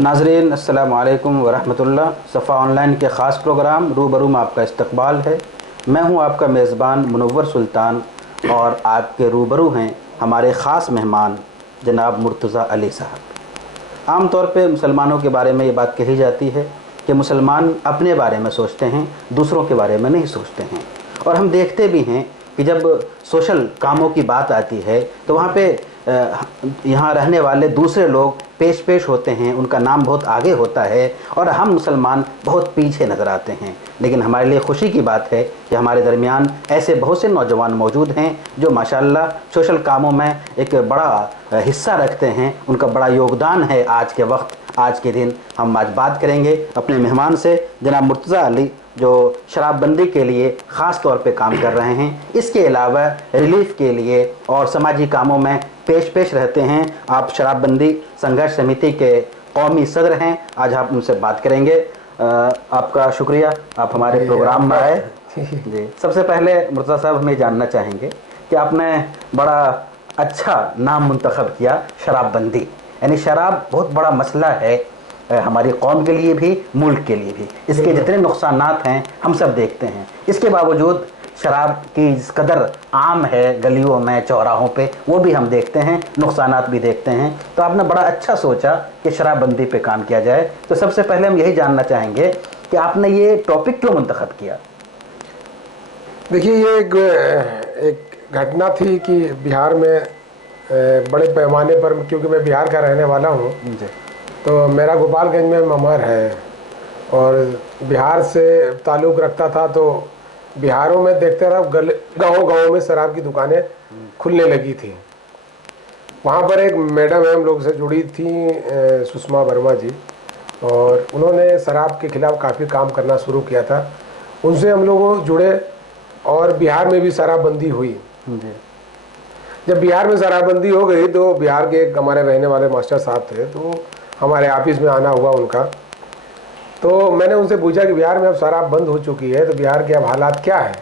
नाज़रीन अस्सलामु अलैकुम वरहमतुल्लाह। सफ़ा ऑनलाइन के ख़ास प्रोग्राम रूबरू में आपका इस्तकबाल है। मैं हूं आपका मेज़बान मुनव्वर सुल्तान और आपके रूबरू हैं हमारे ख़ास मेहमान जनाब मुर्तज़ा अली साहब। आम तौर पे मुसलमानों के बारे में ये बात कही जाती है कि मुसलमान अपने बारे में सोचते हैं, दूसरों के बारे में नहीं सोचते हैं। और हम देखते भी हैं कि जब सोशल कामों की बात आती है तो वहाँ पे यहाँ रहने वाले दूसरे लोग पेश होते हैं, उनका नाम बहुत आगे होता है और हम मुसलमान बहुत पीछे नज़र आते हैं। लेकिन हमारे लिए खुशी की बात है कि हमारे दरमियान ऐसे बहुत से नौजवान मौजूद हैं जो माशाल्लाह सोशल कामों में एक बड़ा हिस्सा रखते हैं, उनका बड़ा योगदान है। आज के वक्त, आज के दिन हम आज बात करेंगे अपने मेहमान से, जनाब मुर्तज़ा अली, जो शराबबंदी के लिए ख़ास तौर पे काम कर रहे हैं। इसके अलावा रिलीफ़ के लिए और समाजी कामों में पेश रहते हैं। आप शराबबंदी संघर्ष समिति के कौमी सदर हैं। आज आप उनसे बात करेंगे। आपका शुक्रिया, आप हमारे प्रोग्राम में आए। जी, सबसे पहले मुर्तज़ा साहब हमें जानना चाहेंगे कि आपने बड़ा अच्छा नाम मुंतखब किया, शराबबंदी। यानी शराब बहुत बड़ा मसला है हमारी कौम के लिए भी, मुल्क के लिए भी। इसके जितने नुकसानात हैं हम सब देखते हैं। इसके बावजूद शराब की जिस कदर आम है गलियों में, चौराहों पे, वो भी हम देखते हैं, नुकसानात भी देखते हैं। तो आपने बड़ा अच्छा सोचा कि शराबबंदी पे काम किया जाए। तो सबसे पहले हम यही जानना चाहेंगे कि आपने ये टॉपिक क्यों मुंतखब किया? देखिए, ये एक घटना थी कि बिहार में बड़े पैमाने पर, क्योंकि मैं बिहार का रहने वाला हूँ, तो मेरा गोपालगंज में ममर है और बिहार से ताल्लुक़ रखता था। तो बिहारों में देखते रहा गाँव में शराब की दुकानें खुलने लगी थी। वहाँ पर एक मैडम है हम लोग से जुड़ी थी, सुषमा वर्मा जी, और उन्होंने शराब के ख़िलाफ़ काफ़ी काम करना शुरू किया था। उनसे हम लोग जुड़े और बिहार में भी शराबबंदी हुई। जब बिहार में शराबबंदी हो गई तो बिहार के एक हमारे रहने वाले मास्टर साहब थे, तो हमारे ऑफिस में आना हुआ उनका। तो मैंने उनसे पूछा कि बिहार में अब शराब बंद हो चुकी है तो बिहार के अब हालात क्या है,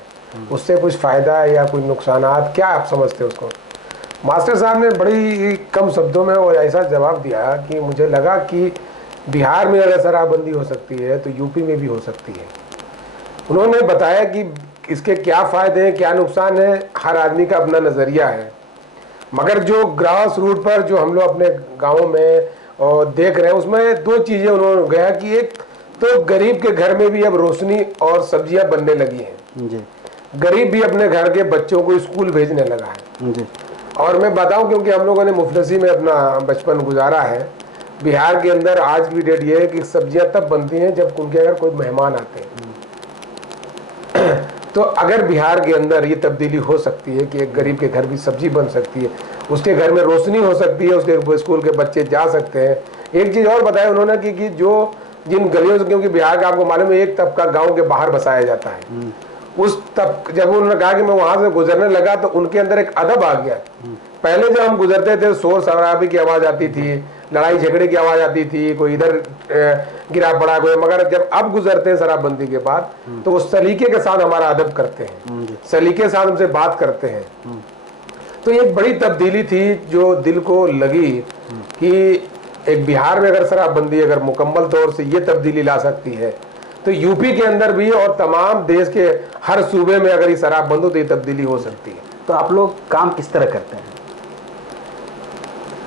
उससे कुछ फ़ायदा है या कोई नुकसानात, क्या आप समझते हैं उसको? मास्टर साहब ने बड़ी कम शब्दों में और ऐसा जवाब दिया कि मुझे लगा कि बिहार में अगर शराबबंदी हो सकती है तो यूपी में भी हो सकती है। उन्होंने बताया कि इसके क्या फ़ायदे हैं, क्या नुकसान है, हर आदमी का अपना नज़रिया है। मगर जो ग्रास रूट पर जो हम लोग अपने गाँव में और देख रहे हैं, उसमें दो चीज़ें उन्होंने गया कि एक तो गरीब के घर में भी अब रोशनी और सब्जियां बनने लगी हैं जी। गरीब भी अपने घर के बच्चों को स्कूल भेजने लगा है जी। और मैं बताऊं, क्योंकि हम लोगों ने मुफलसी में अपना बचपन गुजारा है, बिहार के अंदर आज भी डेट ये है कि सब्जियां तब बनती हैं जब उनके अगर कोई मेहमान आते हैं। तो अगर बिहार के अंदर ये तब्दीली हो सकती है कि एक गरीब के घर भी सब्जी बन सकती है, उसके घर में रोशनी हो सकती है, उसके स्कूल के बच्चे जा सकते हैं। एक चीज़ और बताया उन्होंने कि जो जिन गलियों से, क्योंकि बिहार का आपको मालूम है एक तबका गांव के बाहर बसाया जाता है, उस तब जब उन्होंने कहा कि मैं वहां से गुजरने लगा तो उनके अंदर एक अदब आ गया। पहले जब हम गुजरते थे शोर शराबे की आवाज़ आती थी, लड़ाई झगड़े की आवाज़ आती थी, कोई इधर गिरा पड़ा कोई, मगर जब अब गुजरते हैं शराबबंदी के बाद तो वो सलीके के साथ हमारा अदब करते हैं, सलीके के साथ हमसे बात करते हैं। तो एक बड़ी तब्दीली थी जो दिल को लगी कि एक बिहार में अगर शराबबंदी अगर मुकम्मल तौर से ये तब्दीली ला सकती है तो यूपी के अंदर भी और तमाम देश के हर सूबे में अगर ये शराब बंद हो तो ये तब्दीली हो सकती है। तो आप लोग काम किस तरह करते हैं?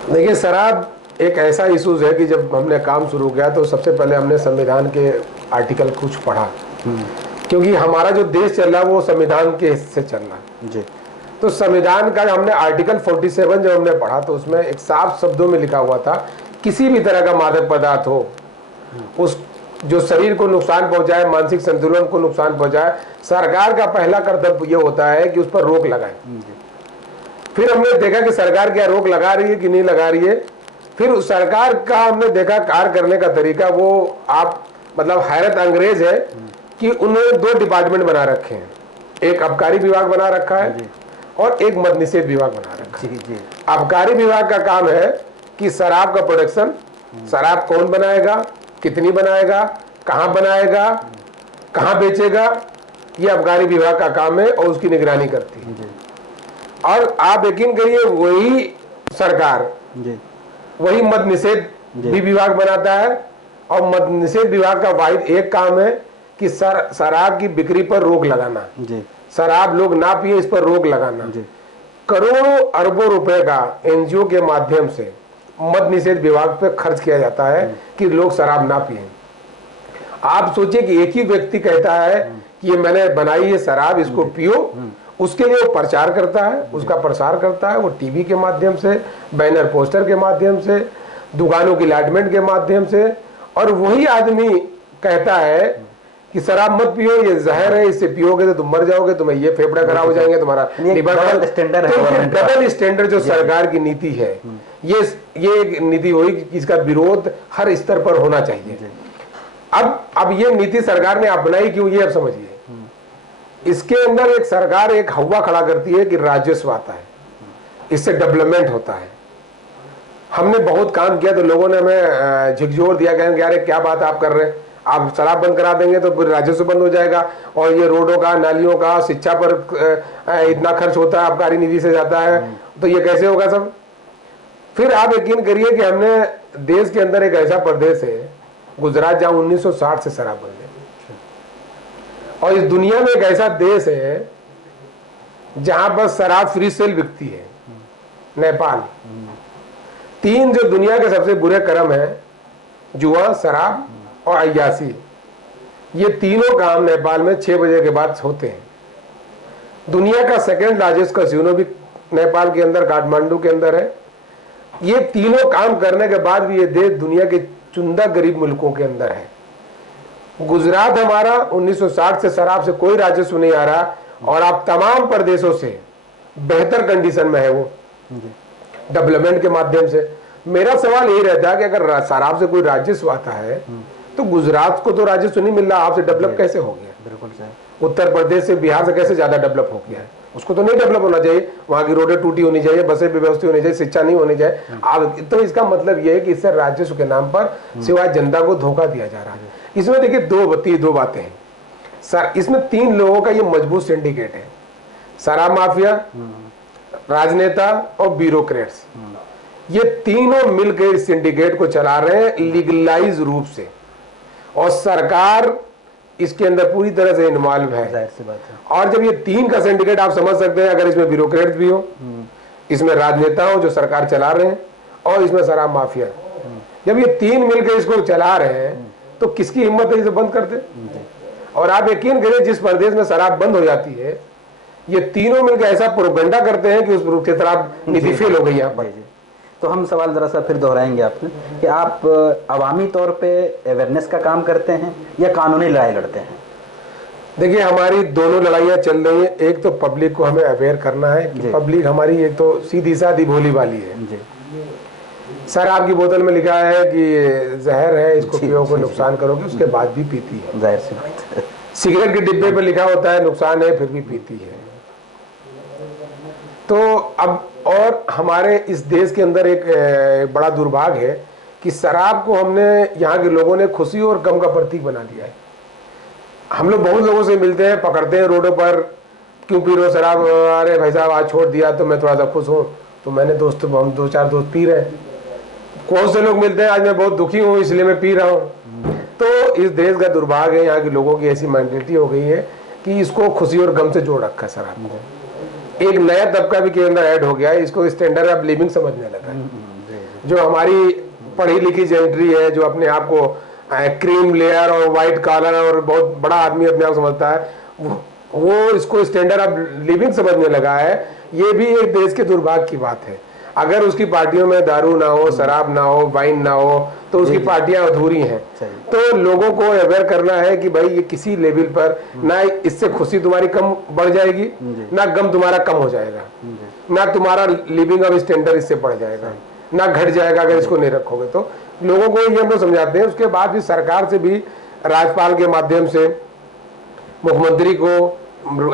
देखिए, शराब एक ऐसा इशूज़ है कि जब हमने काम शुरू किया तो सबसे पहले हमने संविधान के आर्टिकल कुछ पढ़ा, क्योंकि हमारा जो देश चल रहा है वो संविधान के हिस्से चल रहा है जी। तो संविधान का हमने आर्टिकल 47 जब हमने पढ़ा तो उसमें एक साफ शब्दों में लिखा हुआ था, किसी भी तरह का मादक पदार्थ हो, उस जो शरीर को नुकसान पहुंचाए, मानसिक संतुलन को नुकसान पहुंचाए, सरकार का पहला कर्तव्य ये होता है कि उस पर रोक लगाए। फिर हमने देखा कि सरकार क्या रोक लगा रही है कि नहीं लगा रही है। फिर उस सरकार का हमने देखा कार्य करने का तरीका, वो आप मतलब हैरत अंग्रेज है कि उन्होंने दो डिपार्टमेंट बना रखे हैं, एक आबकारी विभाग बना रखा है और एक मद्य निषेध विभाग बना रखा है। आबकारी विभाग का काम है कि शराब का प्रोडक्शन, शराब कौन बनाएगा, कितनी बनाएगा, कहाँ बनाएगा, कहाँ बेचेगा, ये आबकारी विभाग का काम है और उसकी निगरानी करती है। और आप यकीन करिए वही सरकार वही मद्य निषेध भी विभाग बनाता है, और मद्य निषेध विभाग का वाहिद एक काम है कि शराब की बिक्री पर रोक लगाना जी। शराब लोग ना पिए, इस पर रोक लगाना जी। करोड़ों अरबों रुपए का एनजीओ के माध्यम से मद्य निषेध विभाग पे खर्च किया जाता है कि लोग शराब ना पिए। आप सोचिए कि एक ही व्यक्ति कहता है कि ये मैंने बनाई है शराब, इसको पियो, उसके लिए वो प्रचार करता है, उसका प्रसार करता है, वो टीवी के माध्यम से, बैनर पोस्टर के माध्यम से, दुकानों की अलॉटमेंट के माध्यम से, और वही आदमी कहता है कि शराब मत पियो, ये जहर है, इससे पियोगे तो तुम मर जाओगे, तुम्हें ये फेफड़े खराब हो जाएंगे, तुम्हारा डबल स्टैंडर्ड है। डबल स्टैंडर्ड जो सरकार की नीति है, ये एक नीति हुई कि इसका विरोध हर स्तर पर होना चाहिए। अब ये नीति सरकार ने अपनाई क्यों, ये अब समझिए। इसके अंदर एक सरकार एक हवा खड़ा करती है कि राजस्व आता है, इससे डेवलपमेंट होता है। हमने बहुत काम किया तो लोगों ने हमें झिकझोर दिया, कहें यार क्या बात आप कर रहे हैं, आप शराब बंद करा देंगे तो फिर राजस्व बंद हो जाएगा, और ये रोडों का, नालियों का, शिक्षा पर इतना खर्च होता है, आबकारी निधि से जाता है, तो ये कैसे होगा सब। फिर आप यकीन करिए कि हमने देश के अंदर एक ऐसा प्रदेश है गुजरात, जहां 1960 से शराब बंद है, और इस दुनिया में एक ऐसा देश है जहां बस शराब फ्री सेल बिकती है, नेपाल। तीन जो दुनिया के सबसे बुरे कर्म है, जुआ, शराब और अय्यासी, ये तीनों काम नेपाल में 6 बजे के बाद होते हैं। दुनिया का सेकेंड लार्जेस्ट कैसीनो भी नेपाल के अंदर, काठमांडू के अंदर है। ये तीनों काम करने के बाद भी ये देश दुनिया के चुनिंदा गरीब मुल्कों के अंदर है। गुजरात हमारा 1960 से शराब से कोई राजस्व नहीं आ रहा, और आप तमाम प्रदेशों से बेहतर कंडीशन में है वो डेवलपमेंट के माध्यम से। मेरा सवाल यही रहता है कि अगर शराब से कोई राजस्व आता है तो गुजरात को तो राजस्व नहीं मिल रहा, आपसे डेवलप कैसे हो गया? बिल्कुल सही। उत्तर प्रदेश से, बिहार से कैसे ज्यादा डेवलप हो गया है? उसको तो नहीं डेवलप होना चाहिए, वहां की रोडें टूटी होनी चाहिए, बसें व्यवस्थित होनी चाहिए, शिक्षा नहीं होनी चाहिए। आप तो इसका मतलब यह है कि इससे राजस्व के नाम पर सिवाय जनता को धोखा दिया जा रहा है। इसमें देखिए दो बातें हैं सर। इसमें 3 लोगों का ये मजबूत सिंडिकेट है, शराब माफिया, राजनेता और ब्यूरोक्रेट्स। ये तीनों मिलकर इस सिंडिकेट को चला रहे हैं लीगलाइज रूप से, और सरकार इसके अंदर पूरी तरह से इन्वॉल्व है। और जब ये 3 का सिंडिकेट आप समझ सकते हैं, अगर इसमें ब्यूरोक्रेट्स भी हो, इसमें राजनेता हो जो सरकार चला रहे हैं, और इसमें शराब माफिया, जब ये 3 मिलकर इसको चला रहे हैं तो किसकी हिम्मत है इसे बंद कर दे? और आप यकीन करिए जिस प्रदेश में शराब बंद हो जाती है, ये तीनों मिलकर ऐसा प्रोपेगेंडा करते हैं कि उस शराब नीति फेल हो गई यहाँ पर। तो हम सवाल जरा सा फिर दोहराएंगे आपसे कि आप अवामी तौर पे अवेयरनेस का काम करते हैं या कानूनी लड़ाई लड़ते हैं? देखिए हमारी दोनों लड़ाइयाँ चल रही हैं। एक तो पब्लिक को हमें अवेयर करना है कि पब्लिक हमारी एक तो सीधी सादी भोली वाली है जी। शराब की बोतल में लिखा है कि जहर है, इसको पियो को नुकसान करोगे, उसके बाद भी पीती है। जाहिर सी बात है। सिगरेट के डिब्बे पर लिखा होता है नुकसान है, फिर भी पीती है। तो अब और हमारे इस देश के अंदर एक बड़ा दुर्भाग्य है कि शराब को हमने, यहाँ के लोगों ने खुशी और गम का प्रतीक बना दिया है। हम लोग बहुत लोगों से मिलते हैं, पकड़ते हैं रोडों पर, क्यों पी रहे हो शराब? अरे भाई साहब आज छोड़ दिया तो मैं थोड़ा सा खुश हूँ, तो मैंने हम 2-4 दोस्त पी रहे हैं। कौन से लोग मिलते हैं, आज मैं बहुत दुखी हूँ इसलिए मैं पी रहा हूँ। तो इस देश का दुर्भाग्य है, यहाँ के लोगों की ऐसी मेंटलिटी हो गई है कि इसको खुशी और गम से जोड़ रखा है शराब को। एक नया तबका भी के अंदर ऐड हो गया है, इसको स्टैंडर्ड ऑफ लिविंग समझने लगा है। जो हमारी पढ़ी लिखी जेंट्री है, जो अपने आप को क्रीम लेयर और व्हाइट कॉलर और बहुत बड़ा आदमी अपने आप समझता है, वो इसको स्टैंडर्ड ऑफ लिविंग समझने लगा है। ये भी एक देश के दुर्भाग्य की बात है। अगर उसकी पार्टियों में दारू ना हो, शराब ना हो, वाइन ना हो, तो उसकी पार्टियां अधूरी हैं। तो लोगों को अवेयर करना है कि भाई ये किसी लेवल पर ना इससे खुशी तुम्हारी कम बढ़ जाएगी, ना गम तुम्हारा कम हो जाएगा, ना तुम्हारा लिविंग ऑफ स्टैंडर्ड इससे बढ़ जाएगा, ना घट जाएगा अगर इसको नहीं रखोगे। तो लोगों को ये हम लोग समझाते हैं। उसके बाद भी सरकार से भी, राज्यपाल के माध्यम से, मुख्यमंत्री को,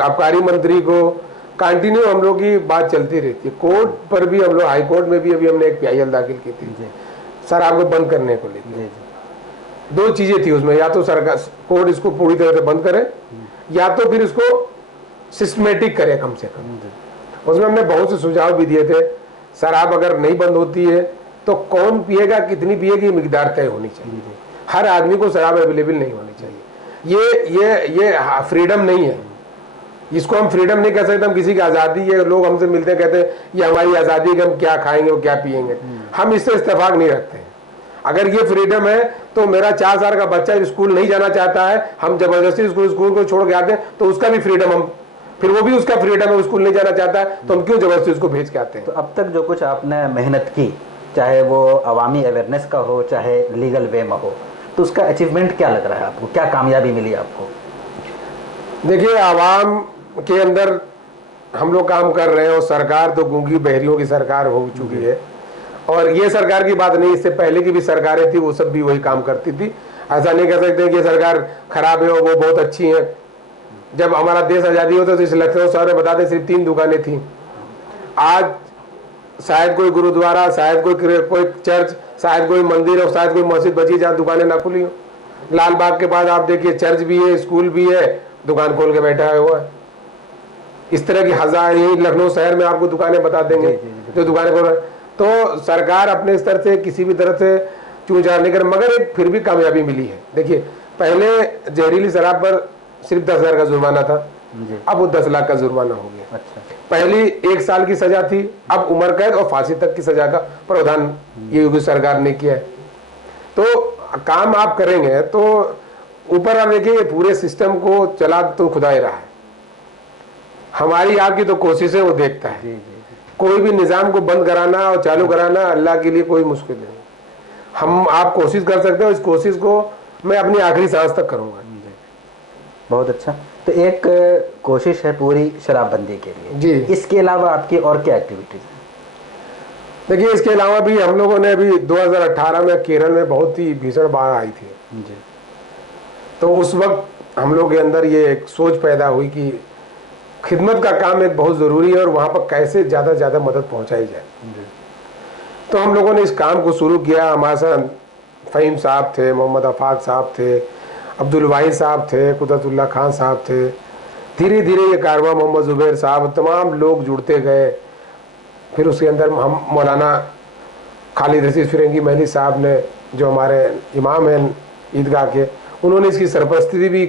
आबकारी मंत्री को कंटिन्यू हम लोग की बात चलती रहती है। कोर्ट पर भी हम लोग, हाई कोर्ट में भी अभी हमने एक PIL दाखिल की थी शराब को बंद करने को लेकर। 2 चीजें थी उसमें, या तो सरकार कोर्ट इसको पूरी तरह से बंद करे, या तो फिर इसको सिस्टमेटिक करे कम से कम। उसमें हमने बहुत से सुझाव भी दिए थे। शराब अगर नहीं बंद होती है तो कौन पिएगा, कितनी पिएगी, मिकदार तय होनी चाहिए। हर आदमी को शराब अवेलेबल नहीं होनी चाहिए। ये फ्रीडम नहीं है, इसको हम फ्रीडम नहीं कह सकते। हम किसी की आज़ादी है, लोग हमसे मिलते कहते हैं ये हमारी आज़ादी है कि हम क्या खाएंगे और क्या पिएंगे, हम इससे इत्तेफाक नहीं रखते हैं। अगर ये फ्रीडम है तो मेरा 4 साल का बच्चा स्कूल नहीं जाना चाहता है, हम जबरदस्ती स्कूल को छोड़ के आते हैं, तो उसका भी फ्रीडम हम, फिर वो भी उसका फ्रीडम है, वो स्कूल नहीं जाना चाहता है तो हम क्यों जबरदस्ती उसको भेज के आते हैं। तो अब तक जो कुछ आपने मेहनत की, चाहे वो अवामी अवेयरनेस का हो चाहे लीगल वे में हो, तो उसका अचीवमेंट क्या लग रहा है आपको, क्या कामयाबी मिली आपको? देखिए, आवाम के अंदर हम लोग काम कर रहे हैं और सरकार तो गूंगी बहरियों की सरकार हो चुकी है। और ये सरकार की बात नहीं, इससे पहले की भी सरकारें थी, वो सब भी वही काम करती थी। ऐसा नहीं कह सकते कि ये सरकार खराब है और वो बहुत अच्छी है। जब हमारा देश आज़ादी होता तो इस लखनऊ शहर में बता दें सिर्फ 3 दुकानें थी। आज शायद कोई गुरुद्वारा, शायद कोई चर्च, शायद कोई मंदिर और शायद कोई मस्जिद बची जहाँ दुकानें ना खुली हो। लाल बाग के पास आप देखिए चर्च भी है, स्कूल भी है, दुकान खोल के बैठा हुआ है। इस तरह की हजार यही लखनऊ शहर में आपको दुकानें बता देंगे जो दुकानें खोल रहे। तो सरकार अपने स्तर से किसी भी तरह से चूँ चार नहीं कर, मगर एक फिर भी कामयाबी मिली है। देखिए, पहले जहरीली शराब पर सिर्फ 10,000 का जुर्माना था, अब वो 10 लाख का जुर्माना हो गया। अच्छा। पहली 1 साल की सजा थी, अब उम्र कैद और फांसी तक की सजा का प्रावधान ये योगी सरकार ने किया है। तो काम आप करेंगे तो ऊपर आप देखिए पूरे सिस्टम को चला तो खुदा ही रहा है, हमारी आपकी तो कोशिशें वो देखता है। कोई भी निज़ाम को बंद कराना और चालू कराना अल्लाह के लिए कोई मुश्किल नहीं। हम आप कोशिश कर सकते हो, इस कोशिश को मैं अपनी आखिरी सांस तक करूंगा। बहुत अच्छा। तो एक कोशिश है पूरी शराबबंदी के लिए जी, इसके अलावा आपकी और क्या एक्टिविटीज है? देखिए, इसके अलावा भी हम लोगों ने अभी 2018 में केरल में बहुत ही भीषण बाढ़ आई थी जी। तो उस वक्त हम लोग के अंदर ये एक सोच पैदा हुई कि खिदमत का काम एक बहुत ज़रूरी है और वहाँ पर कैसे ज़्यादा से ज़्यादा मदद पहुँचाई जाए। तो हम लोगों ने इस काम को शुरू किया। हमारे साथ फ़हीम साहब थे, मोहम्मद आफाक साहब थे, अब्दुल वाहिद साहब थे, कुदरतुल्लाह खान साहब थे। धीरे धीरे ये कारवां, मोहम्मद ज़ुबैर साहब, तमाम लोग जुड़ते गए। फिर उसके अंदर हम मौलाना खालिद रशीद फिरंगी महली साहब ने, जो हमारे इमाम हैं ईदगाह के, उन्होंने इसकी सरपरस्ती भी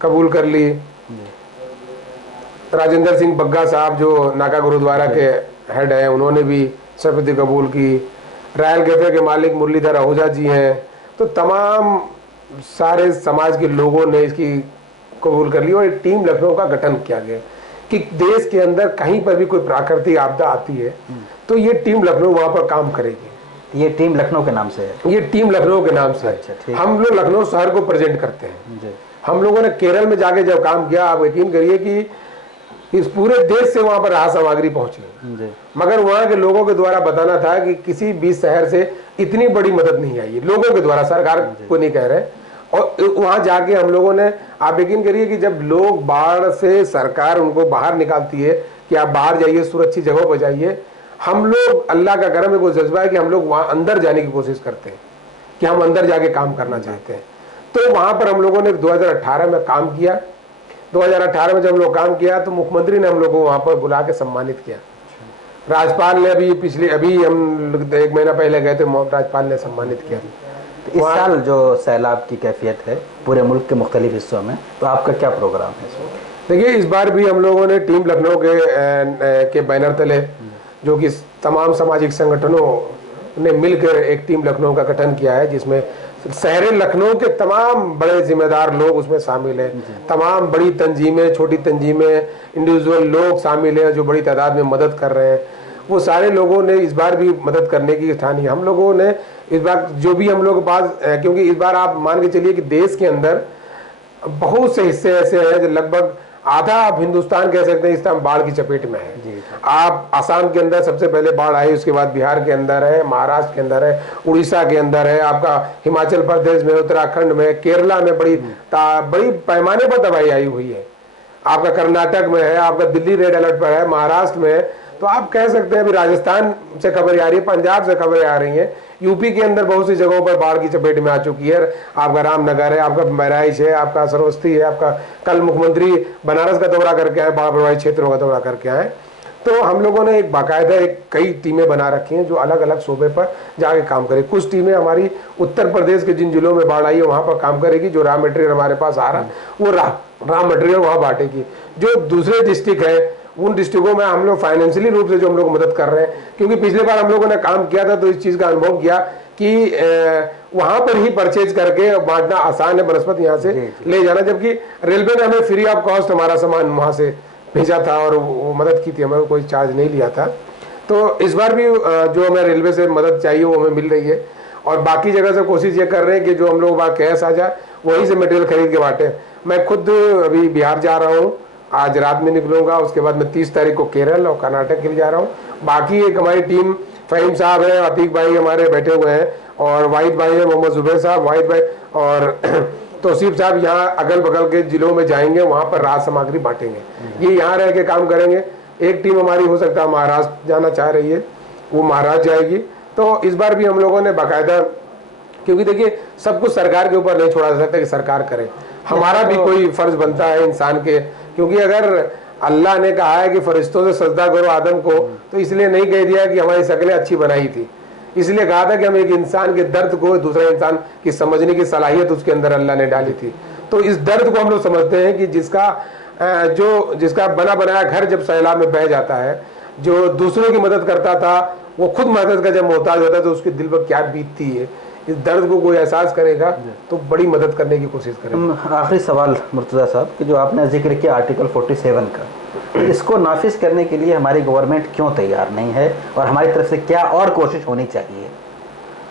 कबूल कर ली। राजेंद्र सिंह बग्गा साहब जो नाका गुरुद्वारा के हेड हैं, उन्होंने भी सरपरस्ती कबूल की। रायल कैफे के मालिक मुरलीधर आहूजा जी हैं। तो तमाम सारे समाज के लोगों ने इसकी कबूल कर ली और एक टीम लखनऊ का गठन किया गया कि देश के अंदर कहीं पर भी कोई प्राकृतिक आपदा आती है तो ये टीम लखनऊ वहाँ पर काम करेगी। ये टीम लखनऊ के नाम से है? ये टीम लखनऊ के नाम से है। अच्छा, हम लोग लखनऊ शहर को प्रेजेंट करते हैं जी। हम लोगों ने केरल में जाके जब काम किया, आप यकीन करिए कि इस पूरे देश से वहाँ पर राहत सामग्री पहुँची, मगर वहाँ के लोगों के द्वारा बताना था कि किसी भी शहर से इतनी बड़ी मदद नहीं आई है, लोगों के द्वारा, सरकार को नहीं कह रहे। और वहाँ जाके हम लोगों ने, आप यकीन करिए कि जब लोग बाढ़ से सरकार उनको बाहर निकालती है कि आप बाहर जाइए, सुरक्षित जगहों पर जाइए, हम लोग, अल्लाह का करम है, कोई जज्बा है कि हम लोग वहाँ अंदर जाने की कोशिश करते हैं कि हम अंदर जाके काम करना चाहते हैं। तो वहाँ पर हम लोगों ने 2018 में काम किया। 2018 में जब हम लोग काम किया तो मुख्यमंत्री ने हम लोग को वहाँ पर बुला के सम्मानित किया। राज्यपाल ने अभी हम 1 महीना पहले गए थे, राज्यपाल ने सम्मानित किया। तो इस साल जो सैलाब की कैफियत है पूरे मुल्क के मुख्तलिफ हिस्सों में, तो आपका क्या प्रोग्राम है? देखिए, इस बार भी हम लोगों ने टीम लखनऊ के बैनर तले, जो कि तमाम सामाजिक संगठनों ने मिलकर एक टीम लखनऊ का गठन किया है, जिसमें शहर लखनऊ के तमाम बड़े जिम्मेदार लोग उसमें शामिल हैं। तमाम बड़ी तंजीमें, छोटी तंजीमें, इंडिविजुअल लोग शामिल हैं जो बड़ी तादाद में मदद कर रहे हैं। वो सारे लोगों ने इस बार भी मदद करने की ठानी। हम लोगों ने इस बार जो भी हम लोग के पास, क्योंकि इस बार आप मान के चलिए कि देश के अंदर बहुत से हिस्से ऐसे हैं जो लगभग आधा आप हिंदुस्तान कह सकते हैं इस टाइम बाढ़ की चपेट में है। आप आसाम के अंदर सबसे पहले बाढ़ आई, उसके बाद बिहार के अंदर है, महाराष्ट्र के अंदर है, उड़ीसा के अंदर है, आपका हिमाचल प्रदेश में, उत्तराखंड में, केरला में बड़ी पैमाने पर तबाही आई हुई है। आपका कर्नाटक में है, आपका दिल्ली रेड अलर्ट पर है, महाराष्ट्र में है। तो आप कह सकते हैं अभी राजस्थान से खबरें आ रही है, पंजाब से खबरें आ रही हैं, यूपी के अंदर बहुत सी जगहों पर बाढ़ की चपेट में आ चुकी है। आपका रामनगर है, आपका बहराइच है, आपका सरस्वती है, आपका कल मुख्यमंत्री बनारस का दौरा करके आए, बाढ़ प्रभावित क्षेत्रों का दौरा करके आए। तो हम लोगों ने एक बाकायदा कई टीमें बना रखी हैं जो अलग अलग सूबे पर जाके काम करें। कुछ टीमें हमारी उत्तर प्रदेश के जिन जिलों में बाढ़ आई है वहाँ पर काम करेगी, जो रॉ मटेरियल हमारे पास आ रहा है वो रॉ मटेरियल वहाँ बांटेगी। जो दूसरे डिस्ट्रिक्ट है उन डिस्ट्रिक्टों में हम लोग फाइनेंशियली रूप से जो हम लोग मदद कर रहे हैं, क्योंकि पिछले बार हम लोगों ने काम किया था तो इस चीज़ का अनुभव किया कि वहाँ पर ही परचेज करके बांटना आसान है बनस्पत यहाँ से ले जाना, जबकि रेलवे ने हमें फ्री ऑफ कॉस्ट हमारा सामान वहाँ से भेजा था और वो मदद की थी, हमें कोई चार्ज नहीं लिया था। तो इस बार भी जो हमें रेलवे से मदद चाहिए वो हमें मिल रही है, और बाकी जगह से कोशिश ये कर रहे हैं कि जो हम लोग वहाँ कैश आ जाए वहीं से मटेरियल खरीद के बांटे। मैं खुद अभी बिहार जा रहा हूँ, आज रात में निकलूंगा, उसके बाद मैं 30 तारीख को केरल और कर्नाटक के लिए जा रहा हूँ। बाकी एक हमारी टीम फ़हीम साहब है, अतीक भाई हमारे बैठे हुए हैं, और वाहिद भाई है, मोहम्मद जुबैर साहब, वाहिद भाई और तौसीफ साहब यहाँ अगल बगल के जिलों में जाएंगे, वहाँ पर राहत सामग्री बांटेंगे। ये यहाँ रह के काम करेंगे। एक टीम हमारी हो सकता है महाराष्ट्र जाना चाह रही है, वो महाराष्ट्र जाएगी। तो इस बार भी हम लोगों ने बाकायदा, क्योंकि देखिए सब कुछ सरकार के ऊपर नहीं छोड़ा जा सकता कि सरकार करे, हमारा भी कोई फर्ज बनता है इंसान के, क्योंकि अगर अल्लाह ने कहा है कि फरिश्तों से सजदा करो आदम को, तो इसलिए नहीं कह दिया कि हमारी शक्लें अच्छी बनाई थी, इसलिए कहा था कि हम एक इंसान के दर्द को दूसरे इंसान की समझने की सलाहियत उसके अंदर अल्लाह ने डाली थी। तो इस दर्द को हम लोग समझते हैं कि जिसका बना बनाया घर जब सैलाब में बह जाता है, जो दूसरों की मदद करता था वो खुद मदद का जब मोहताज होता है तो उसके दिल पर क्या बीतती है, इस दर्द को कोई एहसास करेगा तो बड़ी मदद करने की कोशिश करेगा। आखिरी सवाल मुर्तज़ा साहब कि जो आपने जिक्र किया आर्टिकल 47 का, इसको नाफिज करने के लिए हमारी गवर्नमेंट क्यों तैयार नहीं है और हमारी तरफ से क्या और कोशिश होनी चाहिए?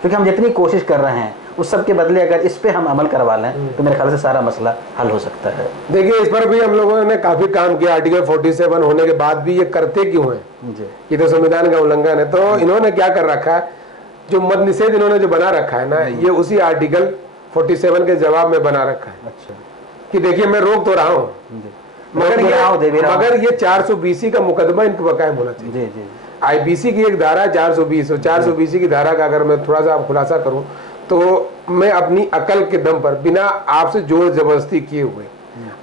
क्योंकि हम जितनी कोशिश कर रहे हैं उस सब के बदले अगर इस पे हम अमल करवा लें तो मेरे ख्याल से सारा मसला हल हो सकता है। देखिए इस पर भी हम लोगों ने काफी काम किया, आर्टिकल 47 होने के बाद भी ये करते क्यों हैं? ये तो संविधान का उल्लंघन है। तो इन्होंने क्या कर रखा है, जो मद निषेध इन्होंने जो बना रखा है ना, ये उसी आर्टिकल 47 के जवाब में बना रखा है। अच्छा, कि देखिए मैं रोक तो रहा हूँ मगर ये 420 का मुकदमा इनको बकायम होना चाहिए। आईपीसी की एक धारा 420 और 420 की धारा का अगर मैं थोड़ा सा खुलासा करूं तो मैं अपनी अकल के दम पर, बिना आपसे जोर जबरदस्ती किए हुए,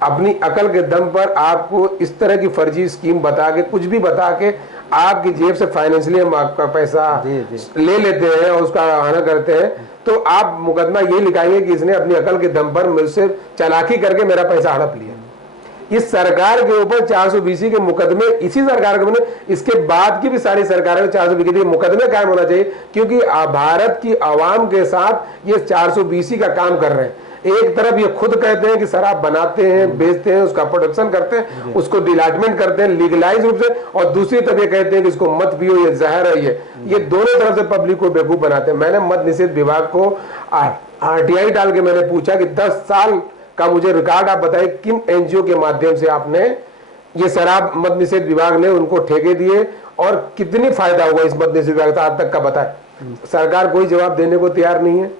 अपनी अकल के दम पर आपको इस तरह की फर्जी स्कीम बता के, कुछ भी बता के आपकी जेब से फाइनेंशियली हम आपका पैसा ले लेते हैं और उसका आना करते हैं, तो आप मुकदमा ये लिखाएंगे कि इसने अपनी अकल के दम पर मुझसे चालाकी करके मेरा पैसा हड़प लिया। इस सरकार के ऊपर 420 के मुकदमे, इसी सरकार के, इसके बाद की भी सारी सरकारों में 420 के मुकदमे कायम होना चाहिए, क्योंकि भारत की आवाम के साथ ये 420 का काम कर रहे हैं। एक तरफ ये खुद कहते हैं कि शराब बनाते हैं, बेचते हैं, उसका प्रोडक्शन करते हैं, उसको डिलाटमेंट करते हैं लीगलाइज रूप से, और दूसरी तरफ ये कहते हैं कि इसको मत पियो, ये जहर है। ये दोनों तरफ से पब्लिक को बेवकूफ बनाते हैं। मैंने मद निषेध विभाग को RTI डाल के मैंने पूछा कि 10 साल का मुझे रिकॉर्ड आप बताइए किन NGO के माध्यम से आपने ये शराब मद निषेध विभाग ने उनको ठेके दिए और कितनी फायदा हुआ इस मद निषेध विभाग का, आज तक का बताए। सरकार कोई जवाब देने को तैयार नहीं है,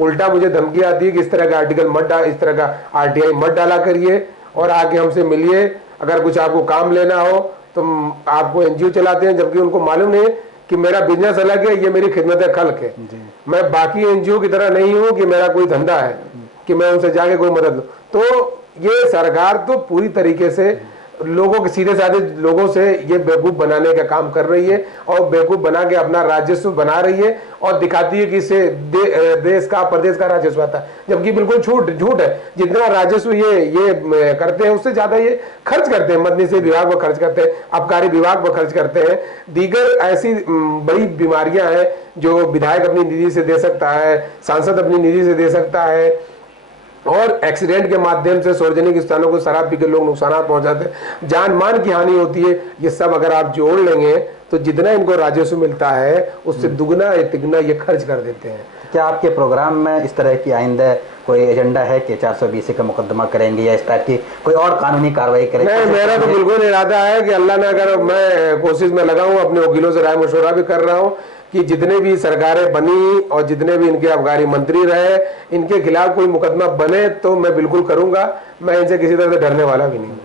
उल्टा मुझे धमकी आती है कि इस तरह का आर्टिकल मत डाल, इस तरह का RTI मत डाला करिए और आके हमसे मिलिए, अगर कुछ आपको काम लेना हो तो आपको NGO चलाते हैं, जबकि उनको मालूम नहीं है कि मेरा बिजनेस अलग है, ये मेरी खिदमत खल्क है। मैं बाकी NGO की तरह नहीं हूँ कि मेरा कोई धंधा है कि मैं उनसे जाके कोई मदद लूं। तो ये सरकार तो पूरी तरीके से लोगों के, सीधे साधे लोगों से ये बेवकूफ बनाने का काम कर रही है और बेवकूफ बना के अपना राजस्व बना रही है और दिखाती है कि इससे देश का, प्रदेश का राजस्व आता है, जबकि बिल्कुल झूठ है। जितना राजस्व ये करते हैं उससे ज्यादा ये खर्च करते हैं, मद निषेध विभाग पर खर्च करते हैं, आबकारी विभाग पर खर्च करते हैं। दीगर ऐसी बड़ी बीमारियां हैं जो विधायक अपनी निधि से दे सकता है, सांसद अपनी निधि से दे सकता है, और एक्सीडेंट के माध्यम से सार्वजनिक स्थानों को शराब पी के लोग नुकसान पहुंचाते हैं, जान मान की हानि होती है। ये सब अगर आप जोड़ लेंगे तो जितना इनको राजस्व मिलता है उससे दुगना या तिगुना ये खर्च कर देते हैं। क्या आपके प्रोग्राम में इस तरह की आइंदा कोई एजेंडा है कि 420 का मुकदमा करेंगे या इस तरह की कोई और कानूनी कार्रवाई करेंगे? नहीं, मेरा तो बिल्कुल इरादा है कि अल्लाह ने अगर, मैं कोशिश में लगा हूँ, अपने वकीलों से राय मशवरा भी कर रहा हूँ कि जितने भी सरकारें बनी और जितने भी इनके आबकारी मंत्री रहे, इनके खिलाफ कोई मुकदमा बने तो मैं बिल्कुल करूंगा। मैं इनसे किसी तरह से डरने वाला भी नहीं हूँ।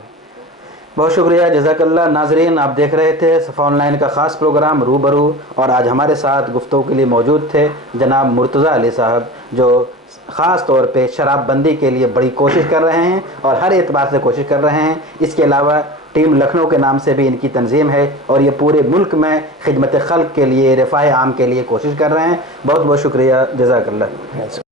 बहुत शुक्रिया, जज़ाकल्लाह। नाजरीन, आप देख रहे थे सफ़ा ऑनलाइन का ख़ास प्रोग्राम रूबरू, और आज हमारे साथ गुफ्तगू के लिए मौजूद थे जनाब मुर्तज़ा अली साहब, जो ख़ास तौर पे शराबबंदी के लिए बड़ी कोशिश कर रहे हैं और हर एतबार से कोशिश कर रहे हैं। इसके अलावा टीम लखनऊ के नाम से भी इनकी तंजीम है और ये पूरे मुल्क में खिदमत खल्क के लिए, रफ़ाए आम के लिए कोशिश कर रहे हैं। बहुत बहुत शुक्रिया, जज़ाकल्लाह।